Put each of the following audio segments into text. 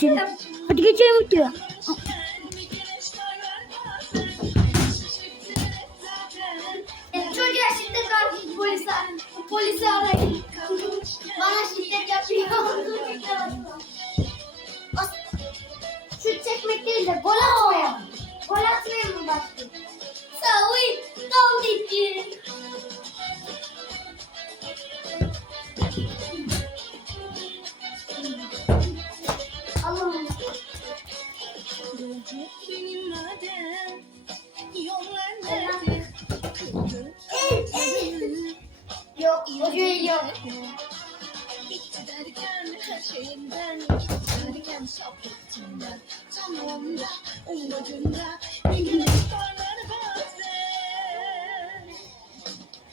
geçelim. Hadi geçelim videoya. Çocuğa şiddet. Polisi arayın. Bana şiddet yapıyor. Şut çekmek değil de gol atmaya. Gol atmaya mı başlıyor? Savi, tam dikti. Yok, hoca yok. Derken her şeyinden Gitti derken sabrettim ben Tam onda umudumda Benim parlar bazen.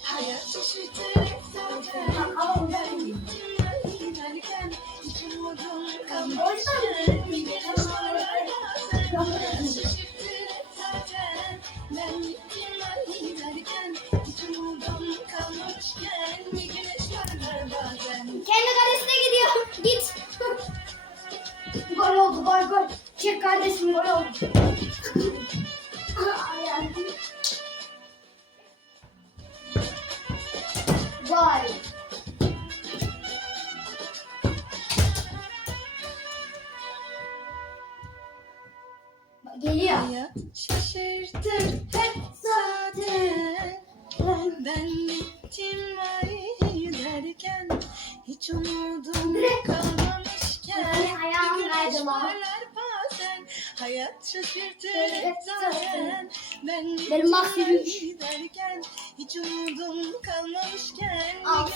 Hayat şaşırtır zaten Ama Ben gittim giderken Hiç umudum kalmamışken Benim parlar bazen Hayat şaşırtır hep zaten Ben Benim maksimum. ay derken Hiç umudum kalmamışken Al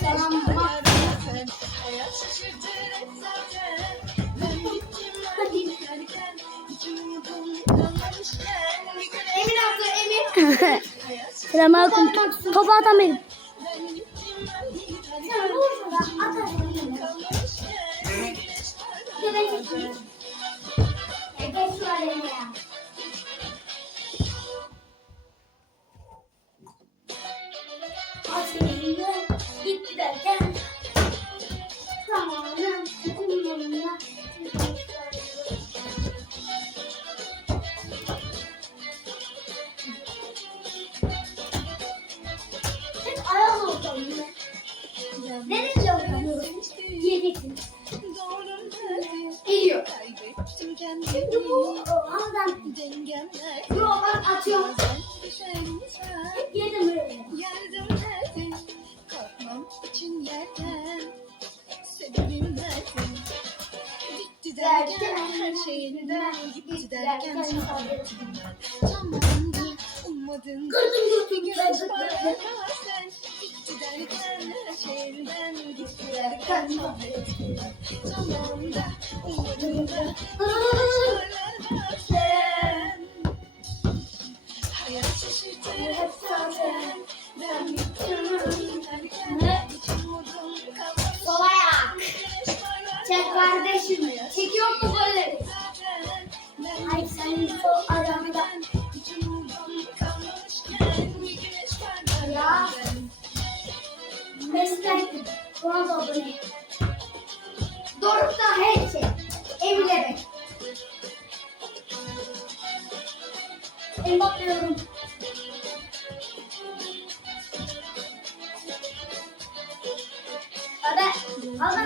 bazen Hayat şaşırtır hep zaten Ben gittim ay derken Hiç umudum kalmamışken Emin attı, Emin. Selamünaleyküm. Topu atan benim. Ben gittim ay Sen derken vur şuradan, at hadi. kalmamışken Bir güneş parlar geç ya. Aslında gitti derken tamamen umurumda şeyinden Gitti derken sabrettim ben Tam anda ummadın Kırdım Güneş ben parlar bazen Bitti derken her şeyinden Gitti derken sabrettim ben Tam anda ummadın da Parlar bazen Buna da abone. Doruk'ta her şey. Evlere. Ben bakıyorum. Hadi. Al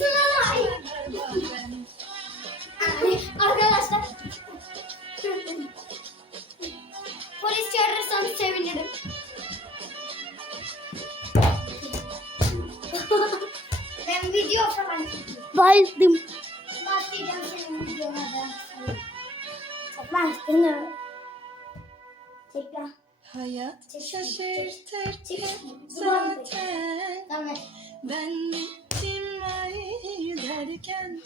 sana ayı. bazen. Arkadaşlar. Polis çağırırsanız sevinirim. ben video falan çekiyorum. Bayıldım. Ben seni. Tekrar. Hayat Çek, şaşırtır çek. hep Duman zaten Tamam. Ben gittim ay derken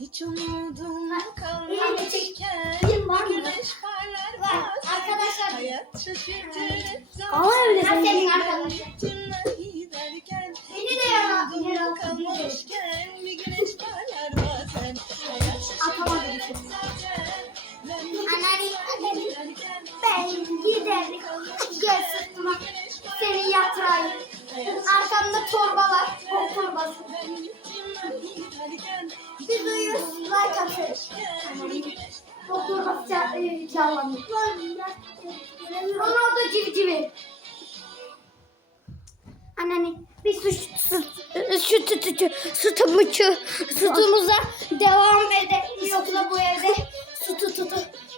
Hiç umudum kalmamışken Film var mı? Güneş parlar Var. bazen. Arkadaşlar. Hayat şaşırtır hep Ama öyle zaten senin arkadaşın. Gittim ay giderim. Gel sırtıma. Seni yatırayım. Arkamda torba var. Bok torbası. Bir duyuyoruz. Like atıyoruz. Bok torbası ça- e. Ronaldo civcivi. Anneanne su, su, Şu tutucu, sütümüçü, sütümüze devam edelim. yoksa bu evde Su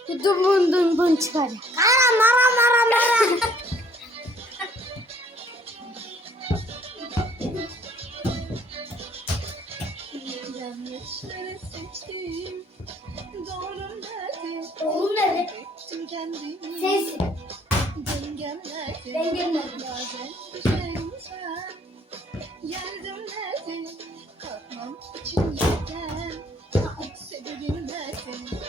tututu. Dumun dun dun çıkacak. Mara mara mara mara. Oğlum nerede? Yardım nerede? Kalkmam için yerden. Sebebim nerede?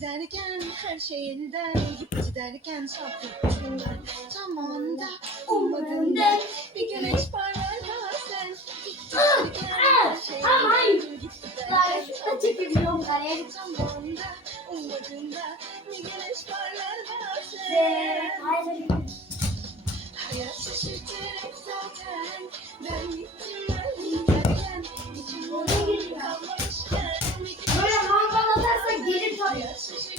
Gitti derken her şey elden gitti derken sabrettim ben tam anda ummadığımda bir güneş parlar bazen gitti derken her şey Aman! elden gitti Daha derken şurada çekebiliyorum kaleye. tam anda ummadığımda bir güneş parlar hayır. Hayat şaşırtarak zaten ben Yes.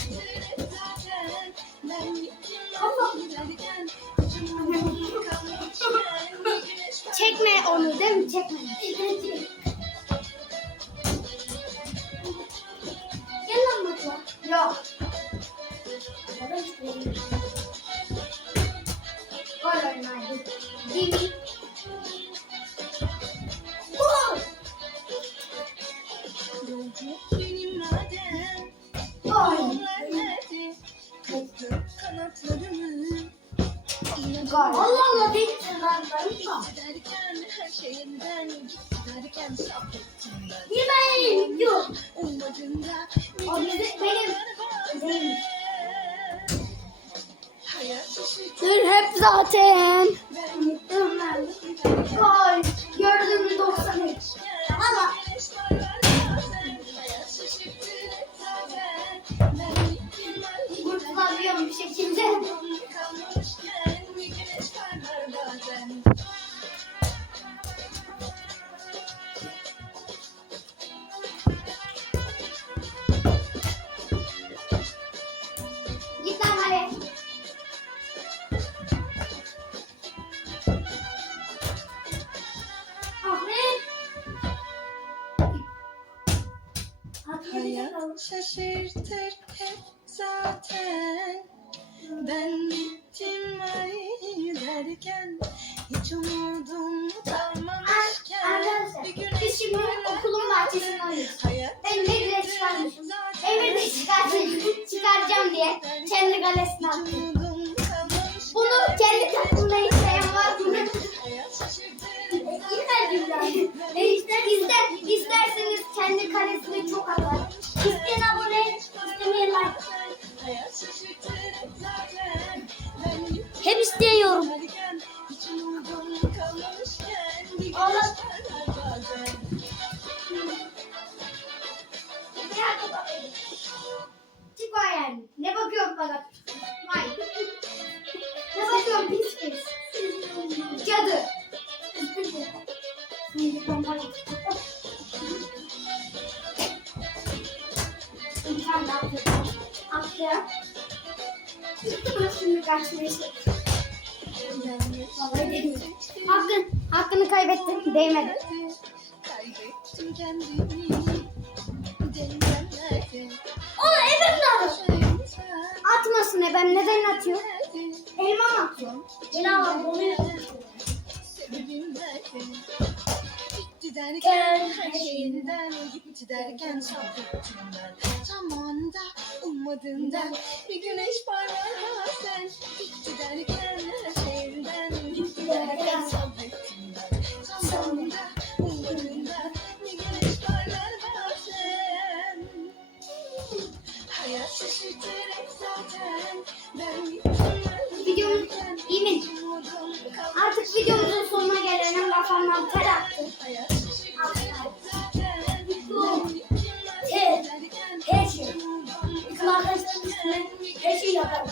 Zaten. Ben gittim ben kurtulabiliyorum bir şekilde. Şaşırtır hep zaten. Ben gittim ay derken Hiç umudum kalmamışken. Bir şimdi parlar okulun bahçesinde oynuyoruz. Yani. Ne bakıyorsun bana? Vay. Ne bakıyorsun pis pis? Cadı. Daha yapıyorum. Attı. Şimdi dedim. Hakkın, hakkını kaybettin. Değmedi. Kaybettim kendimi Dengem nerede Onu evim lazım. Atmasın e ben neden atıyor? nerede Elma mı atıyor? Elma var bunu Sebebim nerede Gitti derken her şey yeniden Gitti derken sabrettim ben Tam anda ummadığımdan Bir güneş parlar Artık videomuzun sonuna gelelim. Kafamdan ter attı. Ter. Her şey. Bizim arkadaşlarımız üstüne her şeyi yapar.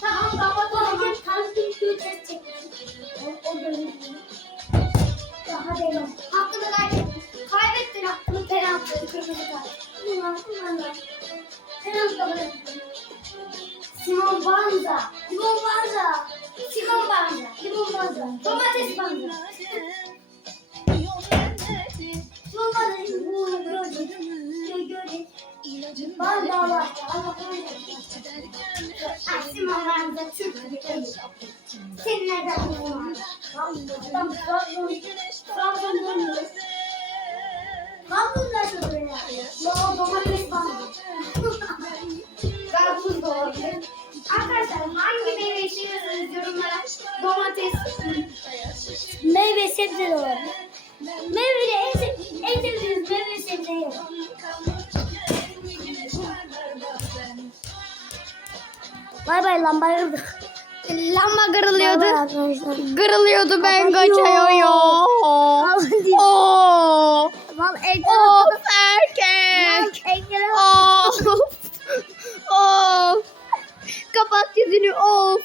Tamam kapatalım. Tanrı bir test çekelim. O, o bölümü. Ya hadi Elon. Hakkını kaybettin. Kaybettin hakkını penaltı. Kırmızı kart. Kabul ettim. Simon Banza. Simon Banza. Simon Banza. Simon Banza. Domates Banza. Ha, Simon Banza. Türk. Senin nereden buldun? Adam Trabzon. Trabzon dönüyor. Trabzon da şurada ya. Yo domates Banza. Karpuz da olabilir. Arkadaşlar hangi meyveyi seviyorsanız yorumlara domates, meyve sebze de olabilir. Meyve de en, sev en sevdiğiniz meyve sebze yazın. Bay bay lamba kırdık. Lamba Bay kırılıyordu. bay arkadaşlar. Kırılıyordu ben kaçıyorum. Oo. Lan ekran. Of erkek. Ekran. Kapat yüzünü of.